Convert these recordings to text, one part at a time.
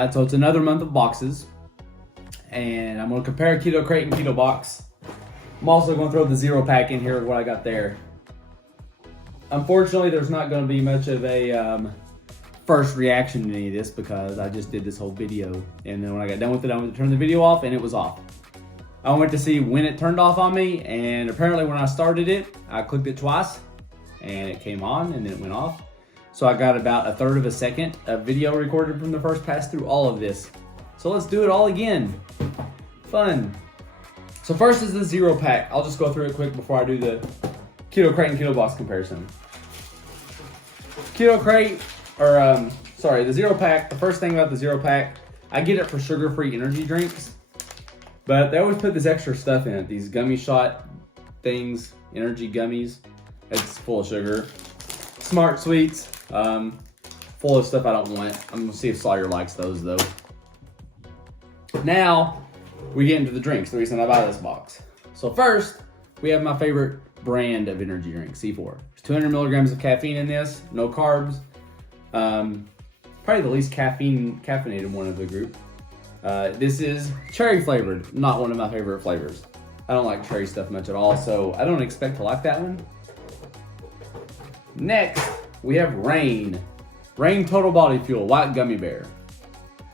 right, so it's another month of boxes, and I'm gonna compare Keto Krate and Keto Box. I'm also gonna throw the 0-pack in here of what I got there. Unfortunately, there's not gonna be much of a first reaction to any of this because I just did this whole video, and then when I got done with it, I went to turn the video off and it was off. I went to see when it turned off on me, and apparently when I started it, I clicked it twice and it came on and then it went off. So I got about 1/3 of a second of video recorded from the first pass through all of this. So let's do it all again. Fun. So first is the 0-pack. I'll just go through it quick before I do the Keto Krate and Keto Box comparison. Keto Krate, the 0-pack, the first thing about the 0-pack, I get it for sugar-free energy drinks, but they always put this extra stuff in it, these gummy shot things, energy gummies. It's full of sugar. Smart Sweets, full of stuff I don't want. I'm gonna see if Sawyer likes those though. Now, we get into the drinks, the reason I buy this box. So first, we have my favorite brand of energy drink, C4. There's 200 milligrams of caffeine in this, no carbs. Probably the least caffeinated one of the group. This is cherry flavored, not one of my favorite flavors. I don't like cherry stuff much at all, so I don't expect to like that one. Next, we have Rain. Rain Total Body Fuel, White Gummy Bear.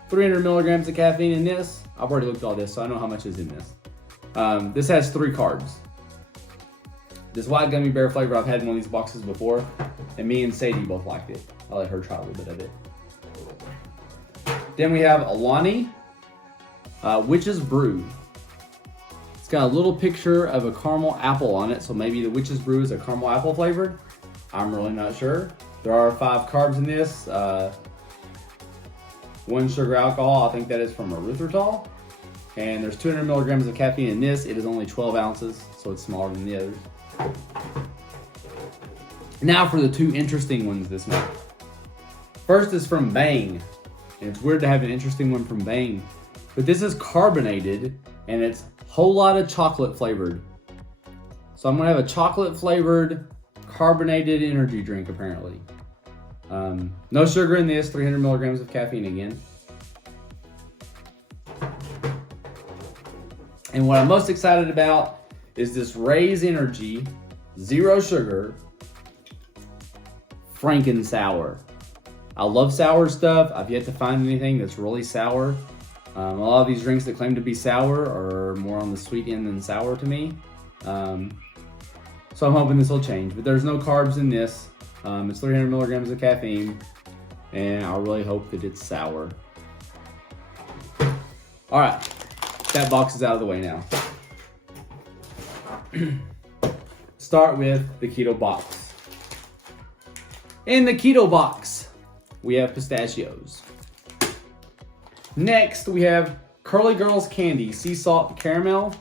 300 milligrams of caffeine in this. I've already looked at all this, so I know how much is in this. This has 3 carbs. This White Gummy Bear flavor, I've had in one of these boxes before, and me and Sadie both liked it. I'll let her try a little bit of it. Then we have Alani Witch's Brew. It's got a little picture of a caramel apple on it, so maybe the Witch's Brew is a caramel apple flavored. I'm really not sure. There are 5 carbs in this. 1 sugar alcohol, I think that is from erythritol. And there's 200 milligrams of caffeine in this. It is only 12 ounces, so it's smaller than the others. Now for the 2 interesting ones this month. First is from Bang. And it's weird to have an interesting one from Bang. But this is carbonated, and it's a whole lot of chocolate flavored. So I'm gonna have a chocolate flavored carbonated energy drink apparently. No sugar in this, 300 milligrams of caffeine again. And what I'm most excited about is this Raise Energy, 0 sugar, Franken Sour. I love sour stuff. I've yet to find anything that's really sour. A lot of these drinks that claim to be sour are more on the sweet end than sour to me. So I'm hoping this will change, but there's no carbs in this. It's 300 milligrams of caffeine, and I really hope that it's sour. All right, that box is out of the way now. Start with the Keto Box. In the Keto Box, we have pistachios. Next, we have Curly Girls Candy, Sea Salt Caramel.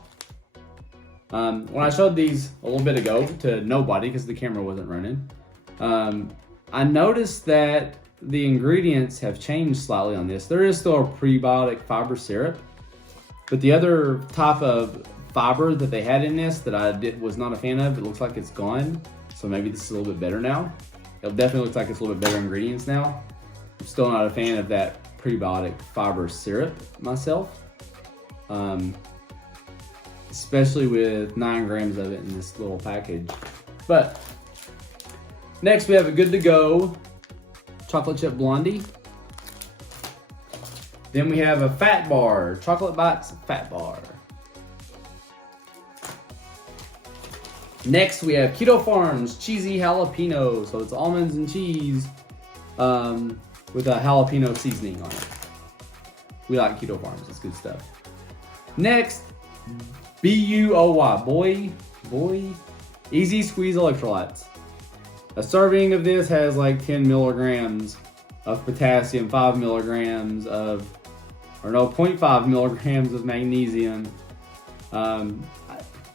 When I showed these a little bit ago to nobody because the camera wasn't running, I noticed that the ingredients have changed slightly on this. There is still a prebiotic fiber syrup, but the other type of fiber that they had in this that I was not a fan of, it looks like it's gone. So maybe this is a little bit better now. It definitely looks like it's a little bit better ingredients now. I'm still not a fan of that prebiotic fiber syrup myself. Especially with 9 grams of it in this little package. But next we have a Good to Go Chocolate Chip Blondie. Then we have a Fat Bar, Chocolate Bites Fat Bar. Next we have Keto Farms Cheesy Jalapeno. So it's almonds and cheese with a jalapeno seasoning on it. We like Keto Farms, it's good stuff. Next, BUOY, boy, Easy Squeeze Electrolytes. A serving of this has like 10 milligrams of potassium, 5 milligrams of, or no, 0.5 milligrams of magnesium.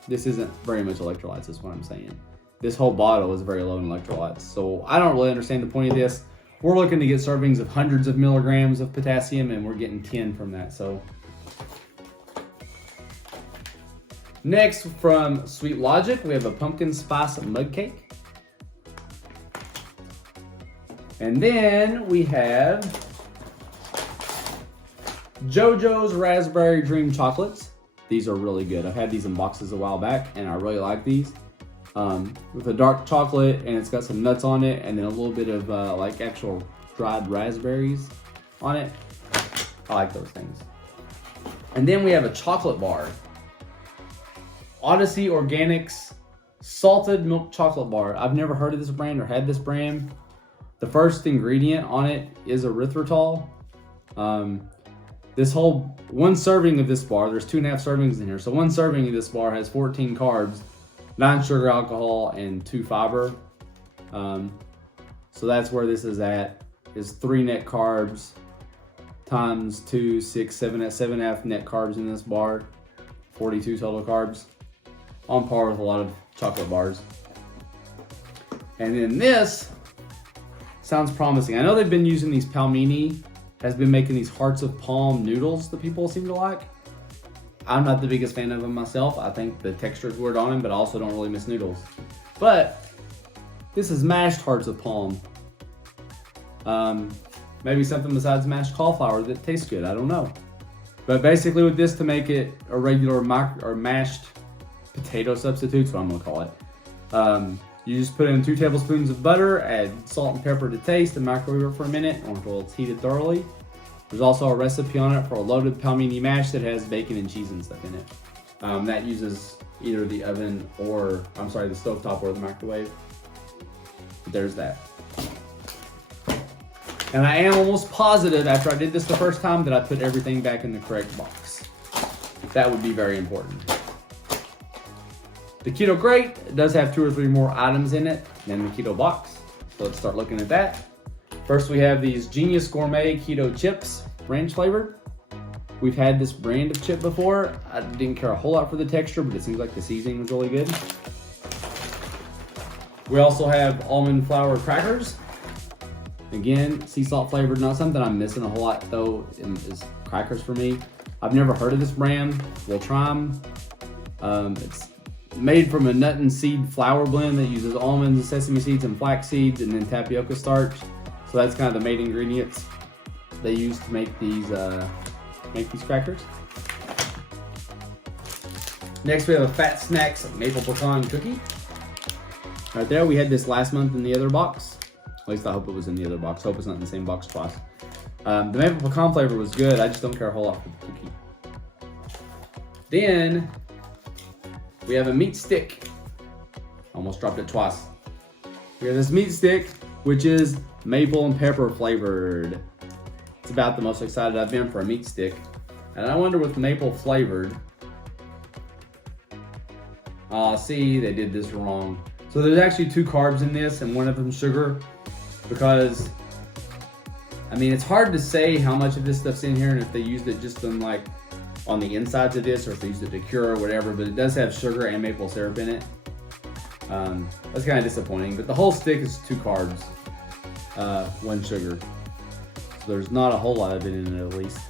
This isn't very much electrolytes, is what I'm saying. This whole bottle is very low in electrolytes. So I don't really understand the point of this. We're looking to get servings of hundreds of milligrams of potassium, and we're getting 10 from that, so. Next, from Sweet Logic, we have a pumpkin spice mug cake. And then we have JoJo's Raspberry Dream Chocolates. These are really good. I've had these in boxes a while back, and I really like these. With a dark chocolate, and it's got some nuts on it, and then a little bit of like actual dried raspberries on it. I like those things. And then we have a chocolate bar. Odyssey Organics Salted Milk Chocolate Bar. I've never heard of this brand or had this brand. The first ingredient on it is erythritol. This whole one serving of this bar, there's 2.5 servings in here. So one serving of this bar has 14 carbs, 9 sugar alcohol, and 2 fiber. So that's where this is at, is 3 net carbs times 2, 6, 7, 7.5 net carbs in this bar, 42 total carbs, on par with a lot of chocolate bars. And then this sounds promising. I know they've been using these, Palmini has been making these hearts of palm noodles that people seem to like. I'm not the biggest fan of them myself. I think the texture is weird on them, but I also don't really miss noodles. But this is mashed hearts of palm. Maybe something besides mashed cauliflower that tastes good. I don't know. But basically with this, to make it a regular mashed potato substitute, is what I'm gonna call it. You just put in 2 tablespoons of butter, add salt and pepper to taste, and microwave it for a minute until it's heated thoroughly. There's also a recipe on it for a loaded palmini mash that has bacon and cheese and stuff in it. That uses either the oven or, the stovetop or the microwave. But there's that. And I am almost positive after I did this the first time that I put everything back in the correct box. That would be very important. The Keto Krate does have 2 or 3 more items in it than the Keto box. So let's start looking at that. First, we have these Genius Gourmet Keto Chips, ranch flavored. We've had this brand of chip before. I didn't care a whole lot for the texture, but it seems like the seasoning was really good. We also have almond flour crackers. Again, sea salt flavored, not something I'm missing a whole lot though, is crackers for me. I've never heard of this brand. We'll try them. It's made from a nut and seed flour blend that uses almonds, sesame seeds, and flax seeds, and then tapioca starch. So that's kind of the main ingredients they use to make these crackers. Next, we have a Fat Snacks maple pecan cookie. Right there, we had this last month in the other box. At least I hope it was in the other box. Hope it's not in the same box twice. The maple pecan flavor was good. I just don't care a whole lot for the cookie. Then we have a meat stick. Almost dropped it twice. We have this meat stick, which is maple and pepper flavored. It's about the most excited I've been for a meat stick. And I wonder with maple flavored. See, they did this wrong. So there's actually 2 carbs in this, and one of them sugar, because I mean, it's hard to say how much of this stuff's in here and if they used it just on the insides of this, or if they used it to cure or whatever, but it does have sugar and maple syrup in it. That's kind of disappointing, but the whole stick is 2 carbs, 1 sugar. So there's not a whole lot of it in it, at least.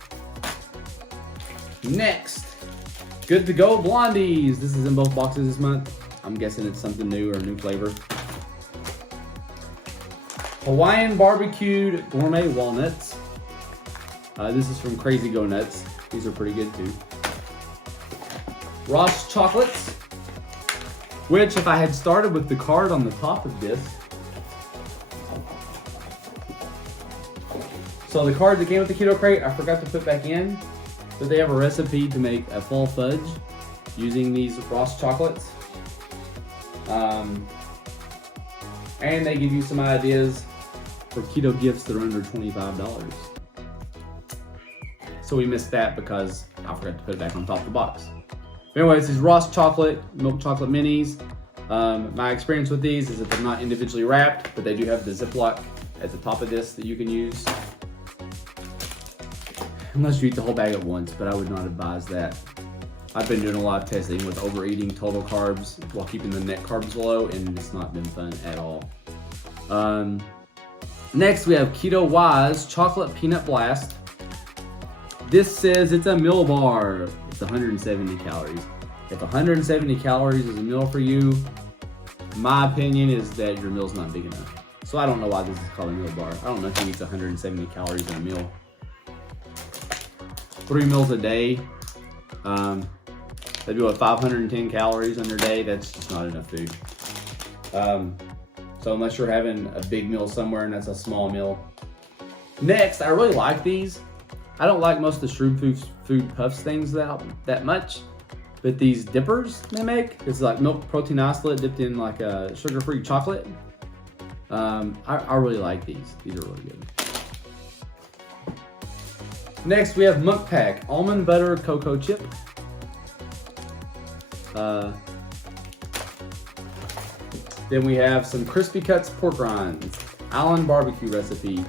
Next, Good to Go Blondies. This is in both boxes this month. I'm guessing it's something new or a new flavor. Hawaiian barbecued gourmet walnuts. This is from Crazy Go Nuts. These are pretty good too. Ross chocolates, which if I had started with the card on the top of this. So the card that came with the Keto Krate, I forgot to put back in, but they have a recipe to make a fall fudge using these Ross chocolates. And they give you some ideas for keto gifts that are under $25. So we missed that because I forgot to put it back on top of the box. Anyways, these Ross chocolate, milk chocolate minis. My experience with these is that they're not individually wrapped, but they do have the Ziploc at the top of this that you can use. Unless you eat the whole bag at once, but I would not advise that. I've been doing a lot of testing with overeating total carbs while keeping the net carbs low, and it's not been fun at all. Next, we have Keto Wise Chocolate Peanut Blast. This says it's a meal bar. It's 170 calories. If 170 calories is a meal for you, my opinion is that your meal's not big enough. So I don't know why this is called a meal bar. I don't know if he eats 170 calories in a meal. 3 meals a day. They do 510 calories in their day. That's just not enough food. So unless you're having a big meal somewhere and that's a small meal. Next, I really like these. I don't like most of the Shroom Food Puffs things that much, but these dippers they make, it's like milk protein isolate dipped in like a sugar-free chocolate. I really like these. These are really good. Next, we have Munk Pack Almond Butter Cocoa Chip. Then we have some Crispy Cuts pork rinds, Island barbecue recipe.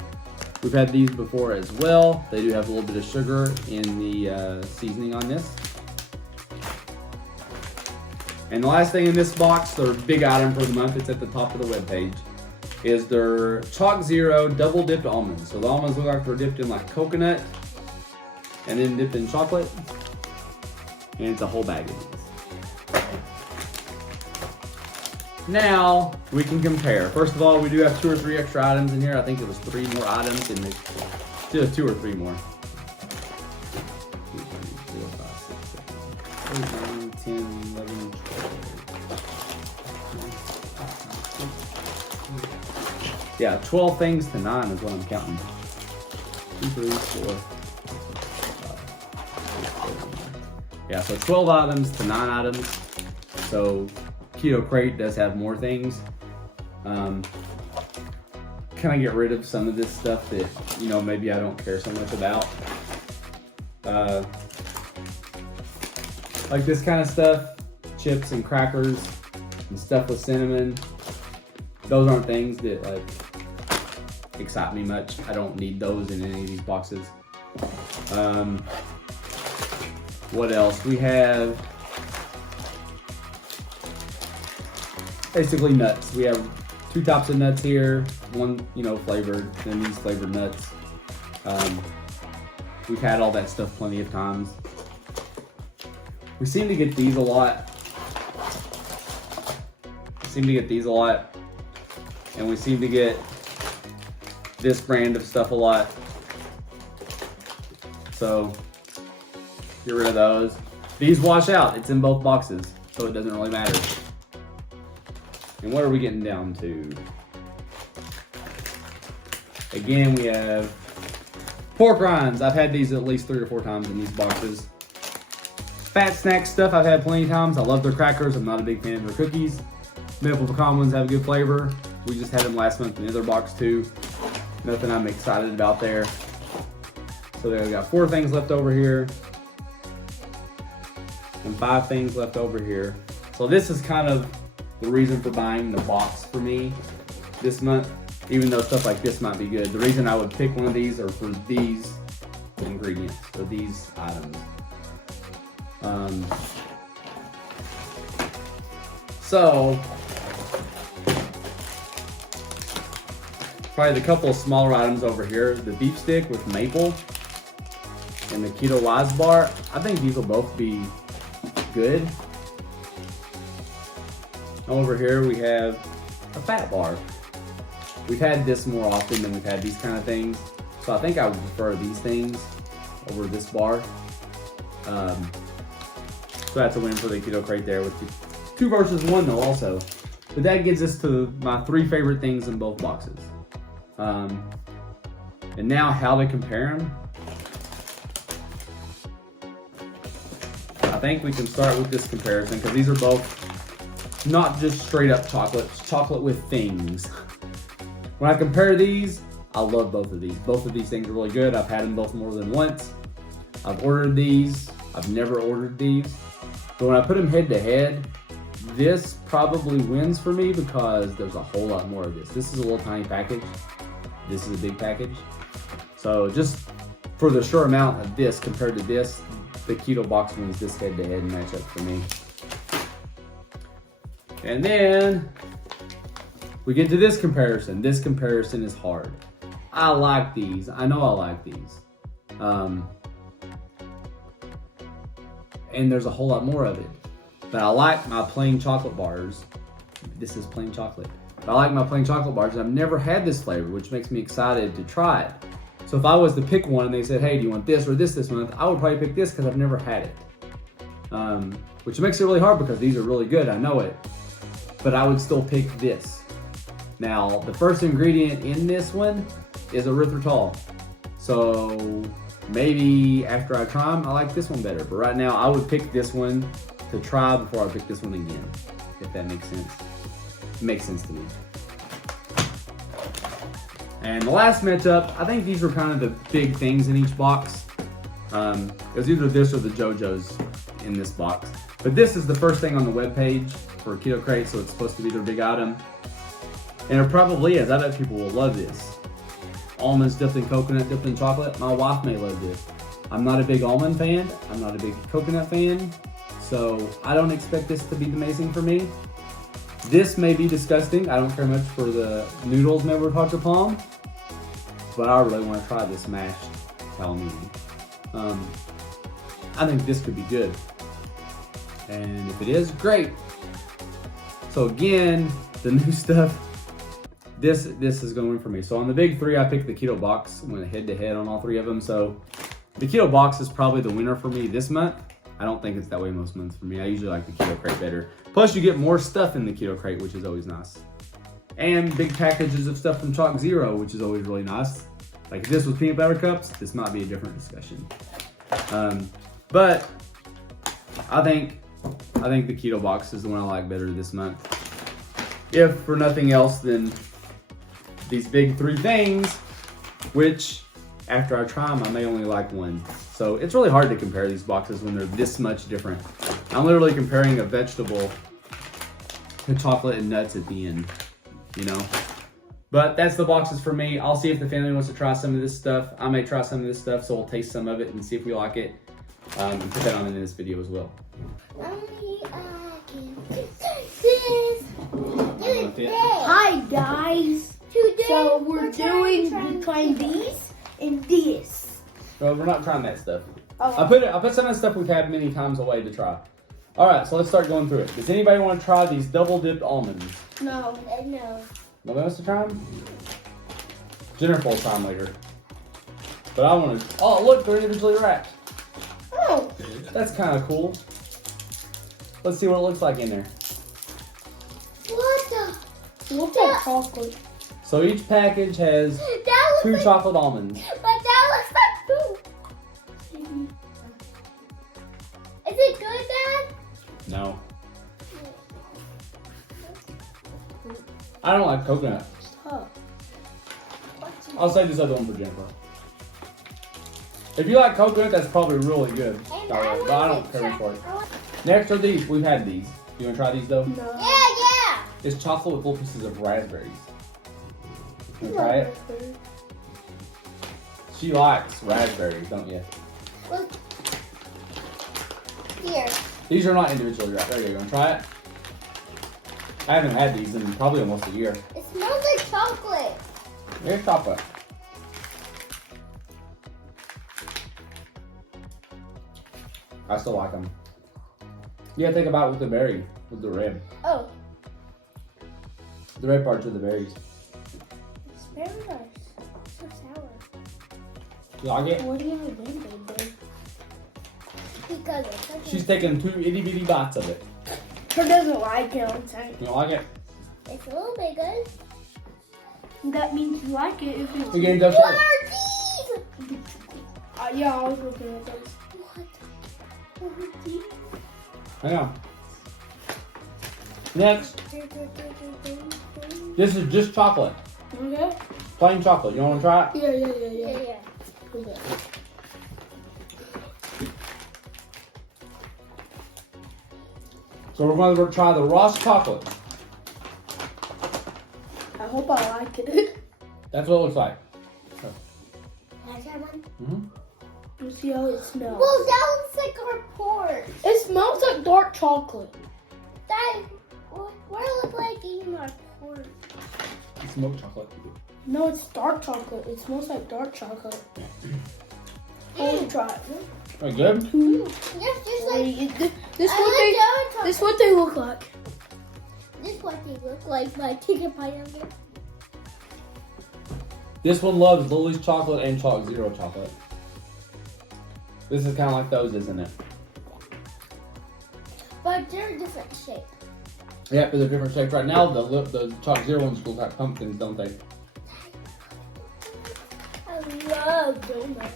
We've had these before as well. They do have a little bit of sugar in the seasoning on this. And the last thing in this box, their big item for the month, it's at the top of the webpage, is their Chalk Zero double dipped almonds. So the almonds look like they're dipped in like coconut and then dipped in chocolate. And it's a whole bag of these. Now we can compare. First of all, we do have 2 or 3 extra items in here. I think it was 3 more items and they still 2 or 3 more. 2, 3, 4, 5, 6, 7, 8, 9, 10, 11, 12. Yeah, 12 things to 9 is what I'm counting. 2, 3, 4, 5, 6, 7. Yeah, so 12 items to 9 items. So Keto Krate does have more things. Can I get rid of some of this stuff that, you know, maybe I don't care so much about? Like this kind of stuff, chips and crackers and stuff with cinnamon. Those aren't things that like excite me much. I don't need those in any of these boxes. What else? We have basically nuts. We have 2 types of nuts here. One, you know, flavored, and these flavored nuts. We've had all that stuff plenty of times. We seem to get these a lot. And we seem to get this brand of stuff a lot. So get rid of those. These wash out. It's in both boxes, so it doesn't really matter. And what are we getting down to? Again, we have pork rinds. I've had these at least 3 or 4 times in these boxes. Fat snack stuff I've had plenty of times. I love their crackers. I'm not a big fan of their cookies. Maple pecan ones have a good flavor. We just had them last month in the other box too. Nothing I'm excited about there. So there we got 4 things left over here. And 5 things left over here. So this is kind of the reason for buying the box for me this month, even though stuff like this might be good. The reason I would pick one of these are for these ingredients, or these items. So, probably the couple of smaller items over here, the beef stick with maple and the keto wise bar. I think these will both be good. Over here we have a fat bar. We've had this more often than we've had these kind of things. So I think I would prefer these things over this bar. So that's a win for the Keto Krate there with the 2 versus 1 though also. But that gets us to my 3 favorite things in both boxes. And now how to compare them. I think we can start with this comparison because these are both not just straight up chocolate, chocolate with things. When I compare these, I love both of these. Both of these things are really good. I've had them both more than once. I've ordered these. I've never ordered these. But when I put them head to head, this probably wins for me because there's a whole lot more of this. This is a little tiny package. This is a big package. So just for the sure amount of this compared to this, the keto box wins this head to head matchup for me. And then we get to this comparison. This comparison is hard. I like these. I know I like these. And there's a whole lot more of it. But I like my plain chocolate bars. This is plain chocolate. But I like my plain chocolate bars. I've never had this flavor, which makes me excited to try it. So if I was to pick one and they said, hey, do you want this or this month? I would probably pick this because I've never had it. Which makes it really hard because these are really good, I know it. But I would still pick this. Now, the first ingredient in this one is erythritol. So maybe after I try them, I like this one better. But right now, I would pick this one to try before I pick this one again, if that makes sense. It makes sense to me. And the last matchup, I think these were kind of the big things in each box. It was either this or the JoJo's in this box. But this is the first thing on the webpage for Keto Krate, so it's supposed to be their big item. And it probably is. I bet people will love this. Almonds dipped in coconut, dipped in chocolate. My wife may love this. I'm not a big almond fan. I'm not a big coconut fan. So I don't expect this to be amazing for me. This may be disgusting. I don't care much for the noodles made with hot palm. But I really want to try this mashed halloumi. I think this could be good. And if it is, great. So again, the new stuff, this is going for me. So on the big three, I picked the keto box. I went head to head on all three of them. So the keto box is probably the winner for me this month. I don't think it's that way most months for me. I usually like the Keto Krate better. Plus you get more stuff in the Keto Krate, which is always nice. And big packages of stuff from Chalk Zero, which is always really nice. Like if this was peanut butter cups, this might be a different discussion. But I think the keto box is the one I like better this month. If for nothing else than these big three things, which after I try them, I may only like one. So it's really hard to compare these boxes when they're this much different. I'm literally comparing a vegetable to chocolate and nuts at the end, you know? But that's the boxes for me. I'll see if the family wants to try some of this stuff. I may try some of this stuff, so we'll taste some of it and see if we like it. And put that on in this video as well. Hi guys. Today so we're trying these and this. No, we're not trying that stuff. Oh. I put some of the stuff we've had many times away to try. All right, so let's start going through it. Does anybody want to try these double dipped almonds? No. No. Nobody wants to try them? Jennifer will try them later. But I want to. Oh, look, they're individually wrapped. Oh. That's kind of cool. Let's see what it looks like in there. What the? Look at chocolate. So each package has 2 chocolate almonds. But that looks like 2. Is it good, Dad? No. I don't like coconut. Huh. I'll save this other one for Jennifer. If you like coconut, that's probably really good. But I don't care for it. Next are these. We've had these. You want to try these though? No. Yeah. It's chocolate with little pieces of raspberries. You want to try it? She likes raspberries, don't you? Look. Here. These are not individually wrapped. There you go. You want to try it? I haven't had these in probably almost a year. It smells like chocolate. Here's chocolate. I still like them. You gotta think about it with the berry, with the red. Oh. The red parts are the berries. It's very nice. So sour. You like it? What do you have in there? Because it's She's taking 2 itty bitty bites of it. Her doesn't like it. I'm saying. You don't like it? It's a little bit good. That means you like it if it's. We're getting those. What are these? Yeah, I was looking at those. What are these? Hang on. Next, this is just chocolate. Okay. Plain chocolate. You want to try it? Yeah. Okay. So we're going to try the Ross chocolate. I hope I like it. That's what it looks like. Can I try one? Mm-hmm. Let's see how it smells. Well, that looks like our port. It smells like dark chocolate. That, what it look like eating our port? It's milk chocolate. No, it's dark chocolate. It smells like dark chocolate. I'll try it. Are you good? Yes, just like this. What they look like. This is what they look like. My chicken pineapple. This one loves Lily's chocolate and Chalk Zero chocolate. This is kind of like those, isn't it? But they're a different shape. Yeah, but they're different shapes. Right now, the Chalk Zero ones look like pumpkins, don't they? I love donuts.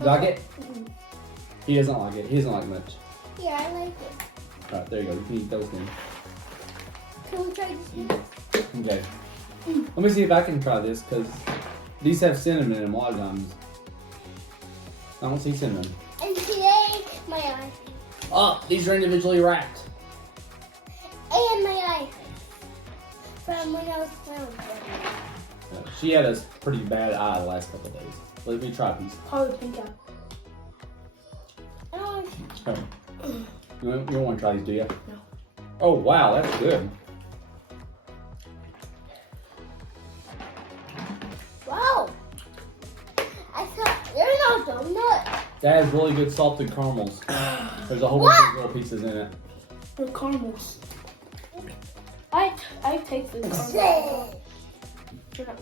You like it? Mm-hmm. He doesn't like it. He doesn't like much. Yeah, I like it. Alright, there you go. You can eat those then. Can we try this one? Okay. Let me see if I can try this, because these have cinnamon in them a lot of times. I don't see cinnamon. And today, my eye. Oh, these are individually wrapped. And my eye. From when I was young. She had a pretty bad eye the last couple of days. Let me try these. Probably pink eye. Oh, Okay. You don't want to try these, do you? No. Oh, wow, that's good. wow. I thought they're not donuts. That has really good salted caramels. There's a whole bunch of little pieces in it. They're caramels. I taste this caramel.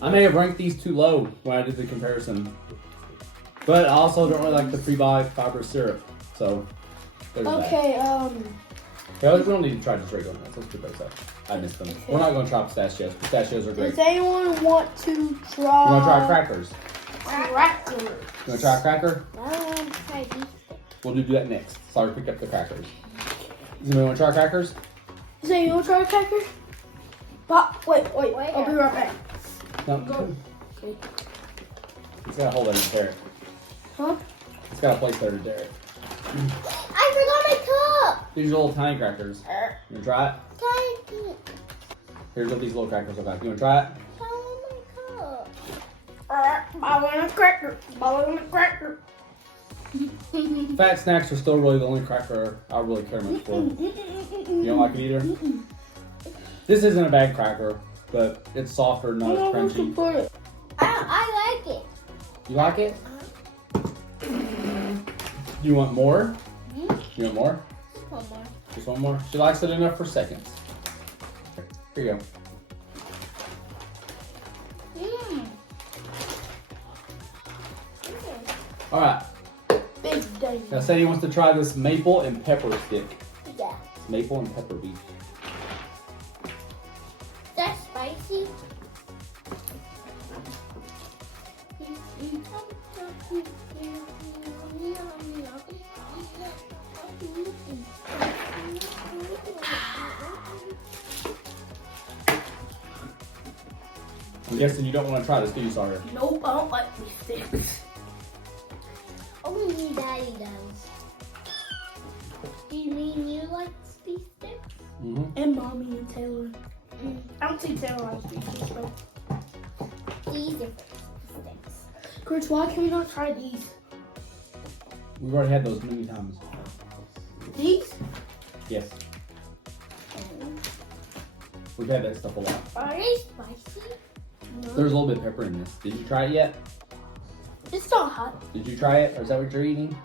I may have ranked these too low when I did the comparison. But I also don't really like the prebiotic fiber syrup. So, there's that. Okay, Yeah, we don't need to try just regular nuts. Let's put those up. I missed them. Okay. We're not going to try pistachios. Pistachios are great. does anyone want to try? You want to try crackers? Crackers. You want to try a cracker? I want to try these. We'll do that next. Sorry, pick up the crackers. Does anybody want to try crackers? Does anyone try a cracker? But wait, I'll be right back. No. Go. Okay. It's got to hold that to Derek. Huh? It's got a place there to Derek. I forgot my cup. These are little tiny crackers. You want to try it? Tiny. Here's what these little crackers look like. You want to try it? I want my cup. I want a cracker. I want a cracker. Fat snacks are still really the only cracker I really care much for. You don't like it either? This isn't a bad cracker, but it's softer, not as crunchy. I like it. You like it? You want more? You want more? One more. Just one more? She likes it enough for seconds. Here you go. Alright. Big day. Now Sadie wants to try this maple and pepper stick. Yeah. It's maple and pepper beef. That's spicy. I'm guessing you don't want to try this, do you, Sawyer? Nope, I don't like these sticks. Only Daddy does. Do you mean you like these sticks? Mm-hmm. And Mommy and Taylor. I don't think Taylor likes these sticks, though. These are sticks. Chris, why can we not try these? We've already had those many times. These? Yes. We've had that stuff a lot. Are they spicy? No. There's a little bit of pepper in this. Did you try it yet? It's not hot. Did you try it? Or is that what you're eating?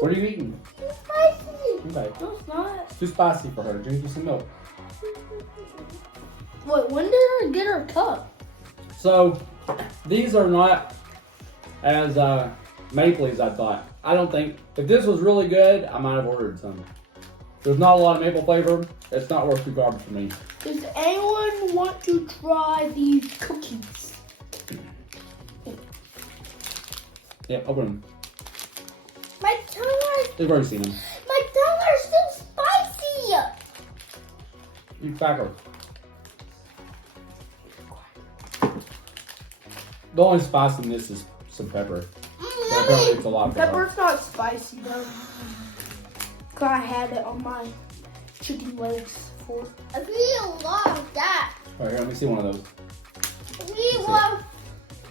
What are you eating? It's spicy. Okay. No, it's not. It's too spicy for her. Drink you some milk. Wait, when did I get her cup? So, these are not as mapley as I thought. I don't think, if this was really good, I might have ordered some. There's not a lot of maple flavor. It's not worth the garbage for me. Does anyone want to try these cookies? Yeah, open them. My tongue They've already seen them. my tongue are still spicy. Eat cracker. The only spice in this is some pepper. But apparently it's a lot of pepper. Pepper's not spicy though. Cause I had it on my chicken legs before. I really love that. All right, here, let me see one of those. We love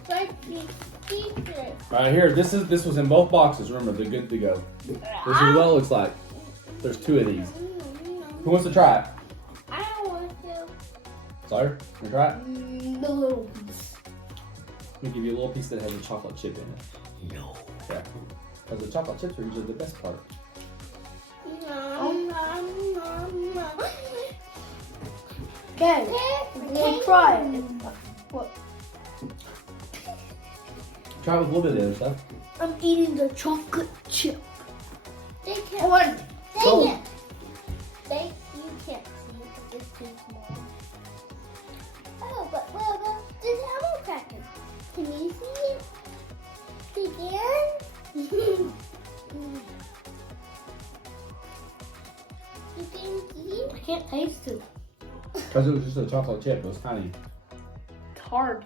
spicy secret. All right, here, this was in both boxes. Remember, they're good to go. This is what it looks like. There's 2 of these. Who wants to try it? I don't want to. Sawyer, you try it? The little piece. Let me give you a little piece that has a chocolate chip in it. No. Yeah, because the chocolate chips are usually the best part. Okay, we'll try it. What? Try with a little bit of the other stuff. I'm eating the chocolate chip. They can't. Hold on. So- You can't see because it's too small. Oh, but there's apple crackers. Can you see it? Again? You can see it? I can't taste it. Because it was just a chocolate chip. It was tiny. It's hard.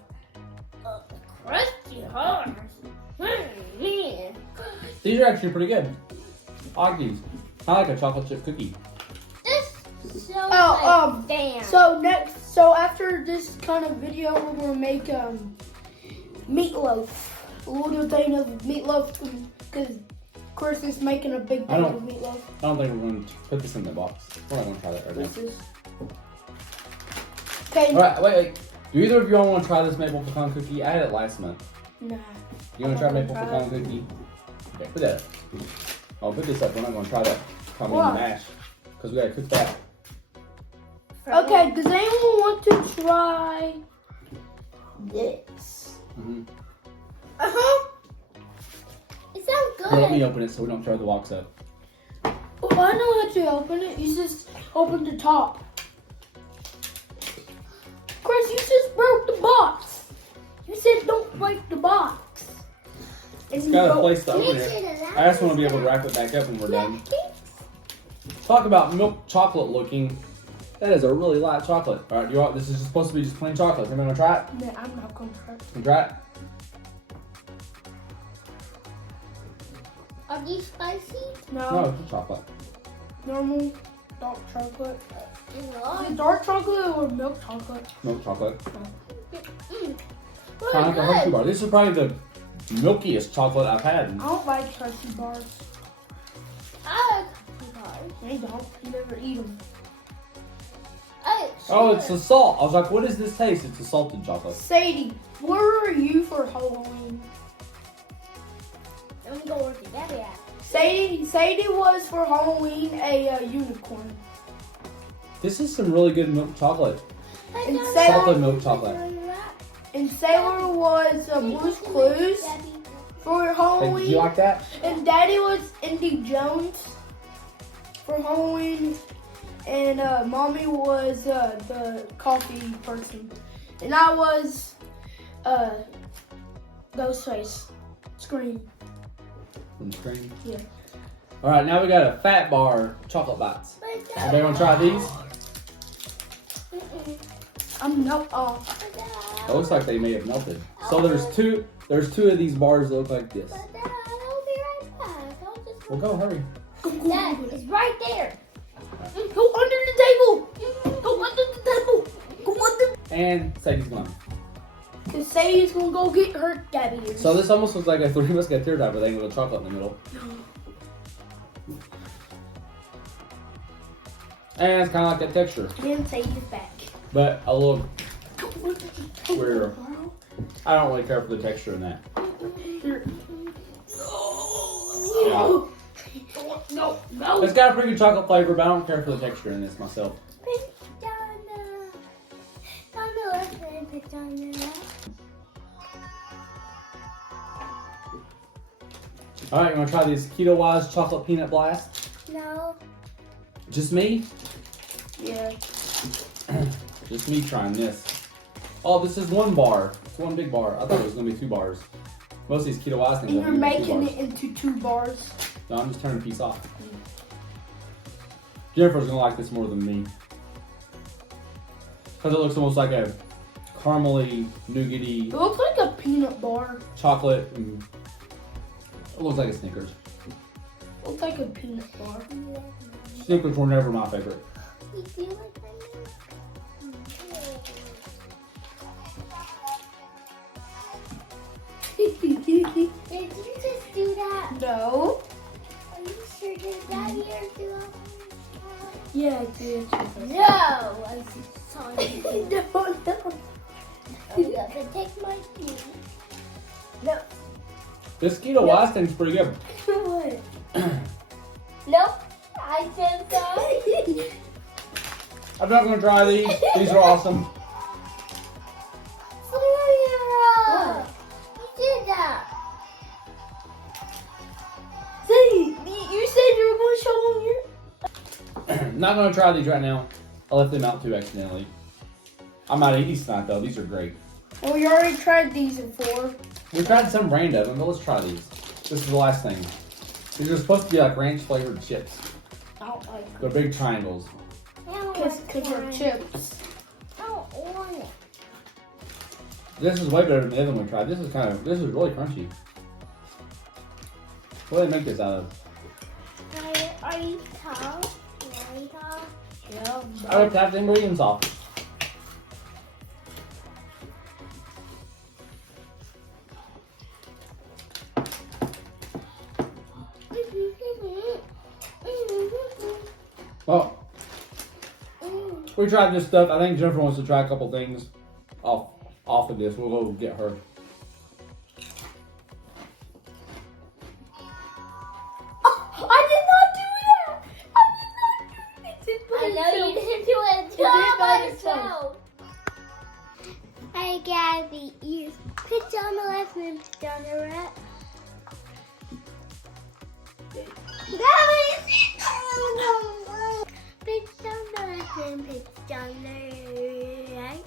Crusty hard. Yeah. These are actually pretty good. I like these. I like a chocolate chip cookie. This so damn. So after this kind of video, we're gonna make meatloaf. A little thing of meatloaf because Chris is making a big thing of meatloaf. I don't think we're going to put this in the box. We're not going to try that right now. This is okay. Alright, wait. Do either of you all want to try this maple pecan cookie? I had it last month. Nah. You want to try maple pecan cookie? Okay, put that. I'll put this up. We're not going to try that caramel mash because we got to cook that. Okay, does anyone want to try this? Mm-hmm. It sounds good. Let me open it so we don't tear the box up. Oh, I know how to open it. You just open the top. Chris, you just broke the box. You said don't break the box. It's got a place to open it. I just want to be able to wrap it back up when we're done. Talk about milk chocolate looking. That is a really light chocolate. All right, you all, this is supposed to be just plain chocolate. Everybody gonna try it? No, I'm not gonna try it. You try it? Are these spicy? No, it's just chocolate. Normal dark chocolate. Is No. it dark chocolate or milk chocolate? Milk chocolate. Really Kind of like a Hershey good. bar. This is probably the milkiest chocolate I've had. I don't like Hershey bars. I like bars. I don't. You never eat them. Oh, it's the salt. I was like, what does this taste? It's a salted chocolate. Sadie, where were you for Halloween? I'm going with the daddy at. Sadie was for Halloween a unicorn. This is some really good milk chocolate. And Salted milk chocolate. And Sailor was Blue's Clues for Hey, Halloween. did you like that? And Daddy was Indy Jones for Halloween. And Mommy was the coffee person. And I was Ghostface. Scream. From Scream. Yeah. All right, now we got a fat bar chocolate bites. Everybody want to try these? I'm no. It looks like they may have melted. So there's two of these bars that look like this. But Dad, I'll be right back. I'll just. Well, go, hurry. Dad, it's right there. Go under the table. Go under the table. Go under. And Sadie's gone. Cause Sadie's gonna go get her Gabby ears. So this almost looks like a Three Musketeer type of thing with a chocolate in the middle. And it's kind of like that texture, Then Sadie's back. but a little weirder. I don't really care for the texture in that. Yeah. No. It's got a pretty good chocolate flavor, but I don't care for the texture in this myself. On the left and picked on the left. All right, you want to try these Keto Wise chocolate peanut blast? No. Just me? Yeah. Just me trying this. Oh, this is one bar. It's one big bar. I thought it was gonna be 2 bars. Most of these Keto Wise things. And you're are making 2 bars. it into 2 bars. No, I'm just turning a piece off. Jennifer's gonna like this more than me. Because it looks almost like a caramely, nougaty It looks like a peanut bar. chocolate. And it looks like a Snickers. It looks like a peanut bar. Snickers were never my favorite. You feel it right now? Did you just do that? No. Are you sure? Did Daddy ever do that? Yeah, I did. No, I saw you. No. I'm gonna take my tea. No. This Keto Wise thing's pretty good. What? Nope. I said so. I'm not gonna try these. These are awesome. What? You did that. See, you said you were going to show them your. Not gonna try these right now. I left them out too accidentally. I'm not eating tonight though. These are great. And we already tried these before. We tried some random, but let's try these. This is the last thing. These are supposed to be like ranch flavored chips. I don't like them. They're big triangles. Because they're chips. I don't want it. This is way better than the other one we tried. This is really crunchy. What do they make this out of? Are you tall? Are you tall? Yeah. I would tap the ingredients off. Well, we tried this stuff. I think Jennifer wants to try a couple things off of this. We'll go get her. I did not do that. I know you didn't do it. did by yourself. yourself. Hey, Gabby, you pitch on the left and pitch on the right. Gabby, pitch on the left and pitch on the right.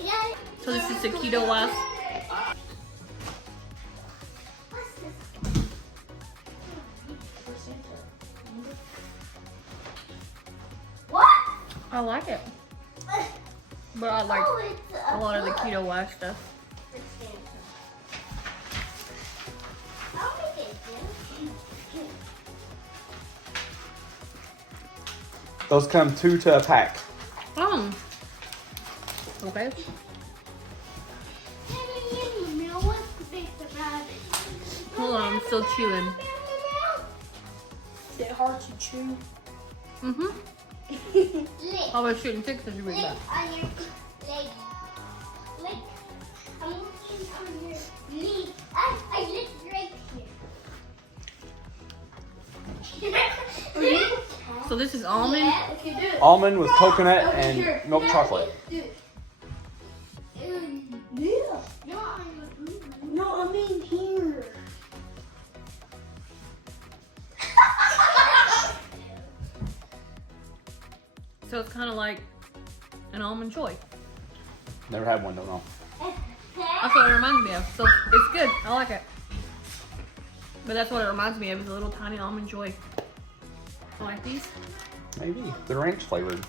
Yeah. So this is the keto wash. What? I like it, but I like Oh, it's a lot of the keto wash stuff. I'll make it, yeah. Those come 2 to a pack. Okay. Hold on, I'm still chewing. Is it hard to chew? Lick. I was shooting 6 as you read Lick that. on your leg. Lick. I'm looking on your knee. I licked right here. So this is almond. Yeah. Okay, do it. Almond with coconut Okay, and here. milk Yeah, chocolate. Do it. Yeah. No, I mean here. So it's kind of like an almond joy. Never had one, don't know. That's what it reminds me of. So it's good. I like it. But that's what it reminds me of, is a little tiny almond joy. I like these. Maybe. They're ranch flavored.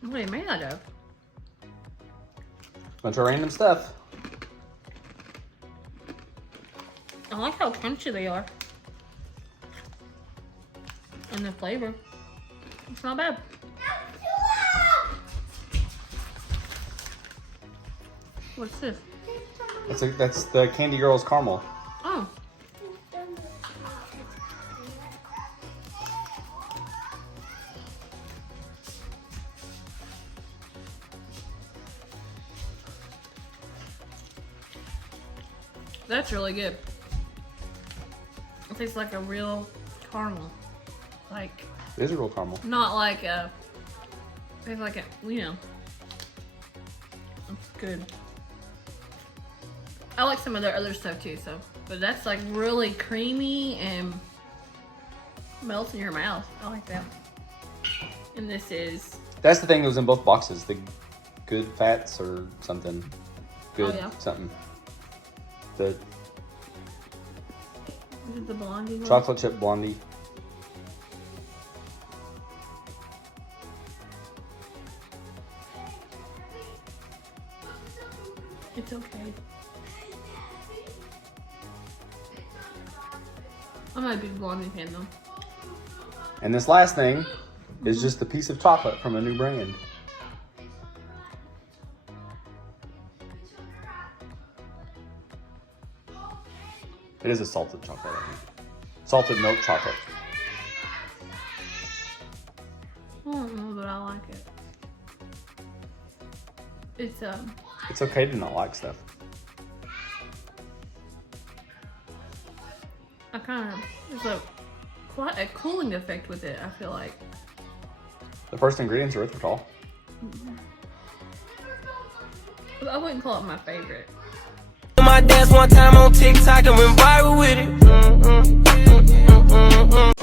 What are they made out of? Bunch of random stuff. I like how crunchy they are. And the flavor. It's not bad. What's this? That's the Candy Girls caramel. Oh. That's really good. It tastes like a real caramel. Like, It is a real caramel. not like a, it's like a, you know. It's good. I like some of their other stuff too, so. But that's like really creamy and melts in your mouth. I like that. And this is, That's the thing that was in both boxes. The good fats or something. Good Oh, yeah. something. The is it the blondie one? chocolate chip blondie. It's okay. I'm not a big blondie fan though. And this last thing is just a piece of chocolate from a new brand. It is a salted chocolate, I think. Salted milk chocolate. Hmm. I like it. It's It's okay to not like stuff. I kind of there's quite a cooling effect with it. I feel like. The first ingredients are erythritol. But I wouldn't call it my favorite. My dance one time on TikTok and went viral with it.